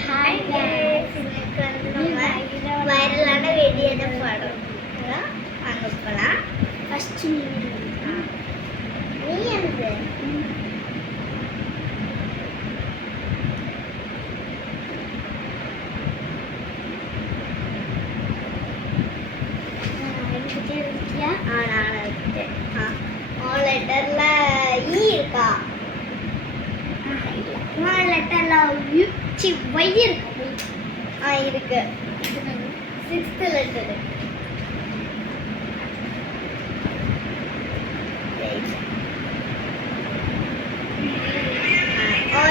hi guys இன்னைக்கு வந்து நம்ம வைரலான வீடியோட படம் வாங்க போலாம் ஃபர்ஸ்ட் நீ என்னது நான் லெட்டர்ல ஈ இருக்கா லெட்டர்ல சி ஒய் இருக்கு இருக்கு 6th லெட்டர்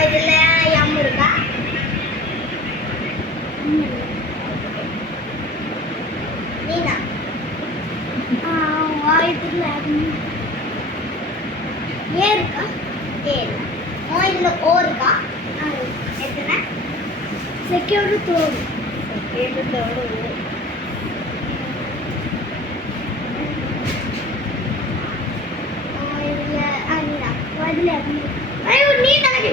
இதுல எம் இருக்கா நீனா இதுல ஏ இருக்கா ஏ இதுல ஓ இருக்கா எத்தனை செகண்ட் தோடு நீ தனக்கு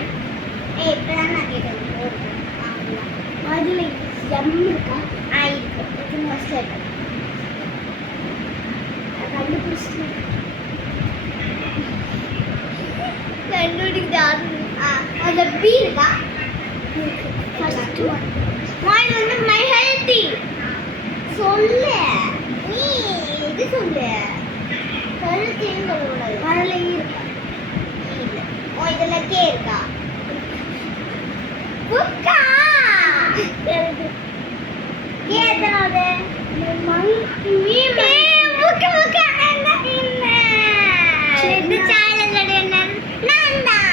இப்பதான் நான் கேட்டேன் அதுல எம் இருக்கா இருக்கு ஃபர்ஸ்ட் லெட்டர் கண்டுபிடிச்சான் அந்த பி இருக்கா ஃபர்ஸ்ட் ஒன் மை வந்து மை ஹெல்தி சொல்லு நீ இது சொல்லு ஹெல்தின்னு சொல்லக்கூடாது அதில் இருக்கா இல்லை இதுல கே இருக்கா புக்கா கே எத்தனாவது புக்கு புக்கு இந்த சேனலோட என்ன நான் தான்